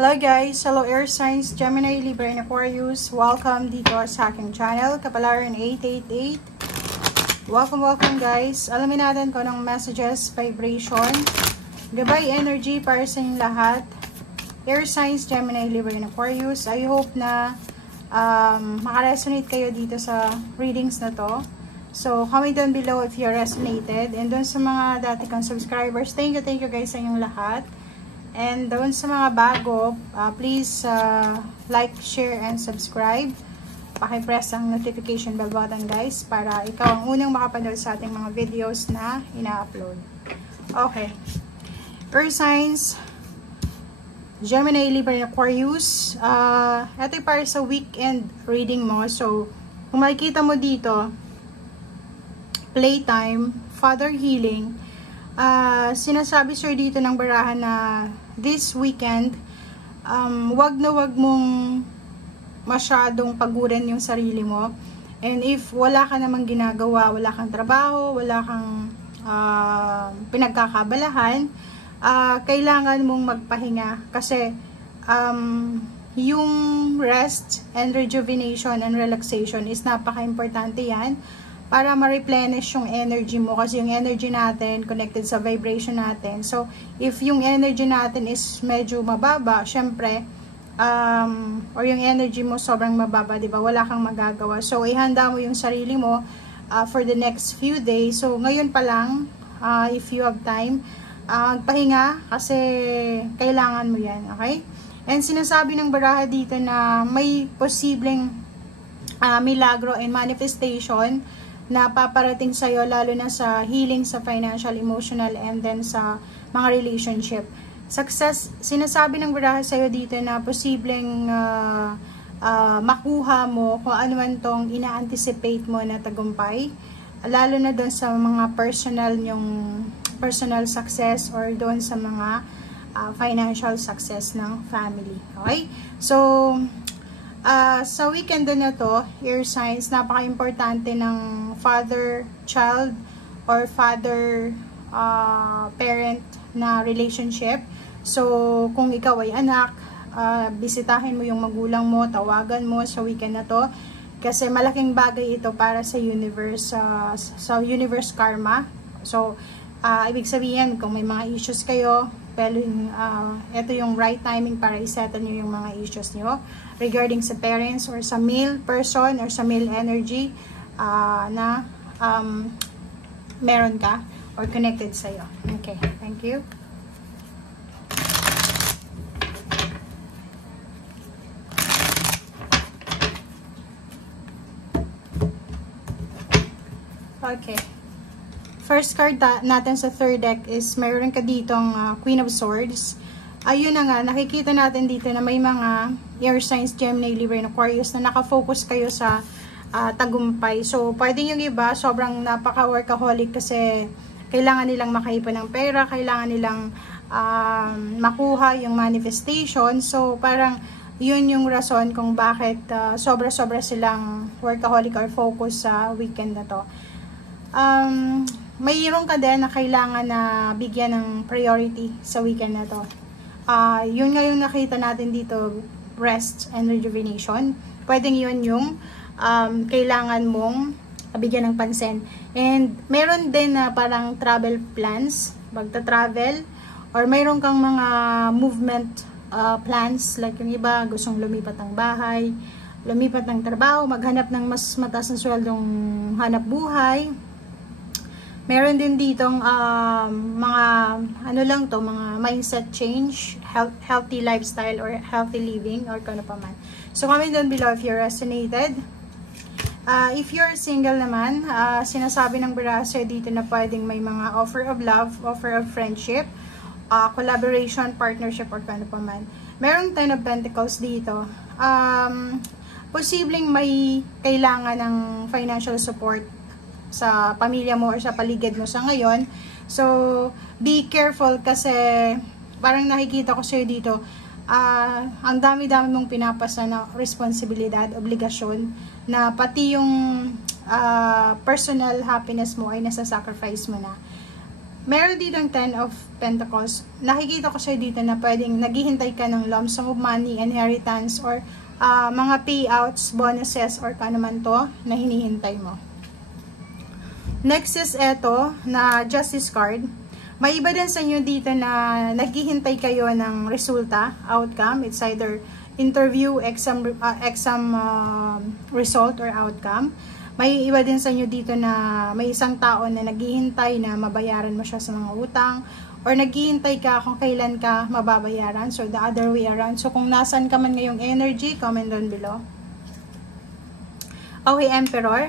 Hello guys! Hello Air Signs, Gemini, Libra, and Aquarius. Welcome dito sa aking channel, Kapalaran 888. Welcome guys. Alamin natin kung anong messages, vibration, gabay energy para sa inyong lahat. Air Signs, Gemini, Libra, and Aquarius. I hope na makaresonate kayo dito sa readings na to. So, comment down below if you resonated. And doon sa mga dati kong subscribers, thank you guys sa inyong lahat. And doon sa mga bago, please like, share, and subscribe. Paki-press ang notification bell button guys para ikaw ang unang makapanood sa ating mga videos na ina-upload. Okay. Earth signs, Gemini, Libra, and Aquarius. Ito ay para sa weekend reading mo. So, kung makikita mo dito, playtime, father healing, sinasabi sir dito ng barahan na this weekend, wag mong masyadong paguran yung sarili mo. And if wala ka namang ginagawa, wala kang trabaho, wala kang pinagkakabalahan, kailangan mong magpahinga kasi yung rest and rejuvenation and relaxation is napaka-importante yan para ma-replenish yung energy mo kasi yung energy natin connected sa vibration natin. So, if yung energy natin is medyo mababa, syempre, or yung energy mo sobrang mababa, di ba? Wala kang magagawa. So, ihanda mo yung sarili mo for the next few days. So, ngayon pa lang, if you have time, pahinga kasi kailangan mo yan, okay? And sinasabi ng baraha dito na may posibleng milagro and manifestation na paparating sa'yo, lalo na sa healing, sa financial, emotional, and then sa mga relationship. Success, sinasabi ng baraha sa'yo dito na posibleng makuha mo kung ano man tong ina-anticipate mo na tagumpay, lalo na doon sa mga personal success or doon sa mga financial success ng family. Okay? So, sa weekend na to, air signs, napaka-importante ng father-child or father-parent na relationship. So, kung ikaw ay anak, bisitahin mo yung magulang mo, tawagan mo sa weekend na to. Kasi malaking bagay ito para sa universe, sa universe karma. So, ibig sabihin, kung may mga issues kayo, ito yung right timing para isettle nyo yung mga issues nyo regarding sa parents or sa male person or sa male energy na meron ka or connected sa'yo. Okay, thank you. Okay. First card natin sa third deck is mayroon ka ditong Queen of Swords. Ayun na nga, nakikita natin dito na may mga air signs, Gemini, Libra, and Aquarius na nakafocus kayo sa tagumpay. So, pwede yung iba, sobrang napaka-workaholic kasi kailangan nilang makaipon ng pera, kailangan nilang makuha yung manifestation. So, parang yun yung rason kung bakit sobra-sobra silang workaholic or focus sa weekend na to. Mayroon ka din na kailangan na bigyan ng priority sa weekend na to. Yun nga yung nakita natin dito, rest and rejuvenation. Pwedeng yun yung kailangan mong bigyan ng pansin. And meron din na parang travel plans, magta-travel, or mayroon kang mga movement plans, like yung iba gustong lumipat ng bahay, lumipat ng trabaho, maghanap ng mas mataas na sweldong hanap buhay. Meron din ditong mga mga mindset change, healthy lifestyle or healthy living or kung ano pa man. So comment down below if you resonated. If you're single naman, sinasabi ng baraha dito na pwedeng may mga offer of love, offer of friendship, collaboration, partnership or kung ano pa man. Merong 10 of Pentacles dito. Posibleng may kailangan ng financial support sa pamilya mo or sa paligid mo sa ngayon. So, be careful kasi parang nakikita ko sa'yo dito, ang dami-dami mong pinapasa na responsibilidad, obligasyon, na pati yung personal happiness mo ay nasa-sacrifice mo na. meron dito ang 10 of Pentacles. Nakikita ko sa'yo dito na pwedeng naghihintay ka ng lump sum of money, inheritance, or mga payouts, bonuses, or kano man to na hinihintay mo. Next is eto, na Justice card. May iba din sa inyo dito na naghihintay kayo ng resulta, outcome. It's either interview, exam result, or outcome. May iba din sa inyo dito na may isang tao na naghihintay na mabayaran mo siya sa mga utang, or naghihintay ka kung kailan ka mababayaran. So, the other way around. So, kung nasan ka man ngayong energy, comment down below. Okay, Emperor.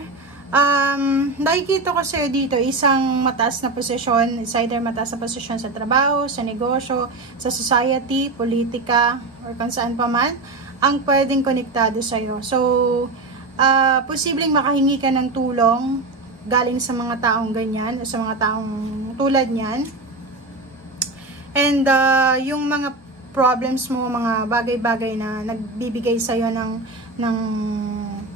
Nakikita ko sa'yo dito isang mataas na posisyon. It's either mataas na posisyon sa trabaho, sa negosyo, sa society, politika, or kung saan pa man ang pwedeng konektado sa'yo. So, posibleng makahingi ka ng tulong galing sa mga taong ganyan, o sa mga taong tulad niyan. And yung mga problems mo, mga bagay-bagay na nagbibigay sa'yo ng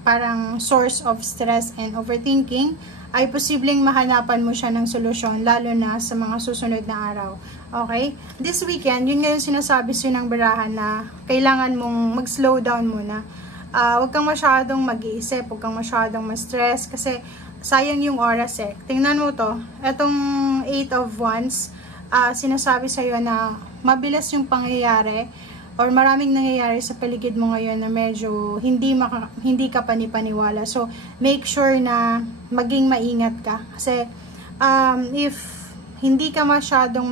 parang source of stress and overthinking, ay posibleng mahanapan mo siya ng solusyon, lalo na sa mga susunod na araw. Okay? This weekend, yun nga yung sinasabi sa'yo ng barahan na kailangan mong mag-slow down muna. Huwag kang masyadong mag-iisip, huwag kang masyadong ma-stress, kasi sayang yung oras eh. Tingnan mo to, etong 8 of Wands, sinasabi sa'yo na mabilis yung pangyayari, or maraming nangyayari sa paligid mo ngayon na medyo hindi ka panipaniwala. So, make sure na maging maingat ka. Kasi, if hindi ka masyadong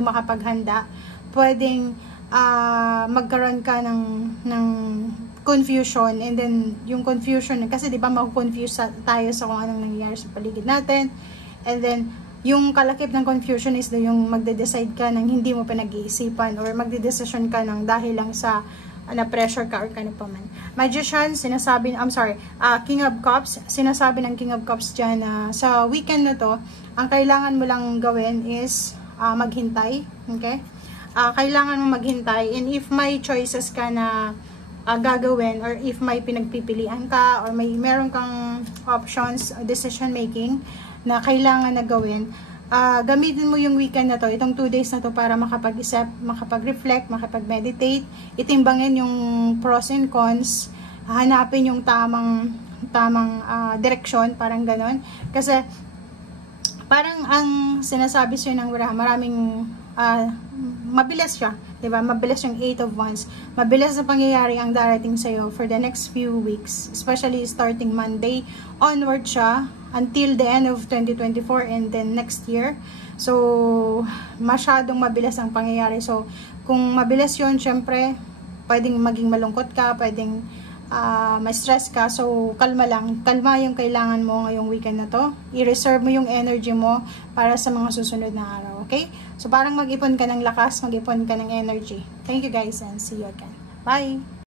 makapaghanda, pwedeng magkaroon ka ng confusion, and then yung confusion, kasi di ba makukonfuse tayo sa kung anong nangyayari sa paligid natin, and then yung kalakip ng confusion is yung magde-decide ka ng hindi mo pinag-iisipan, or magde-decision ka ng dahil lang sa na-pressure ka or kano pa man. Magician, sinasabi, King of Cups, sinasabi ng King of Cups dyan na sa weekend na to, ang kailangan mo lang gawin is maghintay, okay? Kailangan mo maghintay, and if may choices ka na gagawin, or if may pinagpipilian ka, or meron kang options, decision making na kailangan na gawin, gamitin mo yung weekend na to, itong 2 days na to, para makapag-isip, makapag-reflect, makapag-meditate, itimbangin yung pros and cons, hanapin yung tamang direksyon, parang ganon. Kasi parang ang sinasabi sa'yo ng maraming mabilis siya, diba? Mabilis yung 8 of Wands. Mabilis na pangyayari ang darating sa'yo for the next few weeks, especially starting Monday onward siya until the end of 2024 and then next year. So, masyadong mabilis ang pangyayari. So, kung mabilis yun, syempre, pwedeng maging malungkot ka, pwedeng may stress ka. So, kalma lang. Kalma yung kailangan mo ngayong weekend na to. I-reserve mo yung energy mo para sa mga susunod na araw. Okay? So, parang mag-ipon ka ng lakas, mag-ipon ka ng energy. Thank you guys, and see you again. Bye!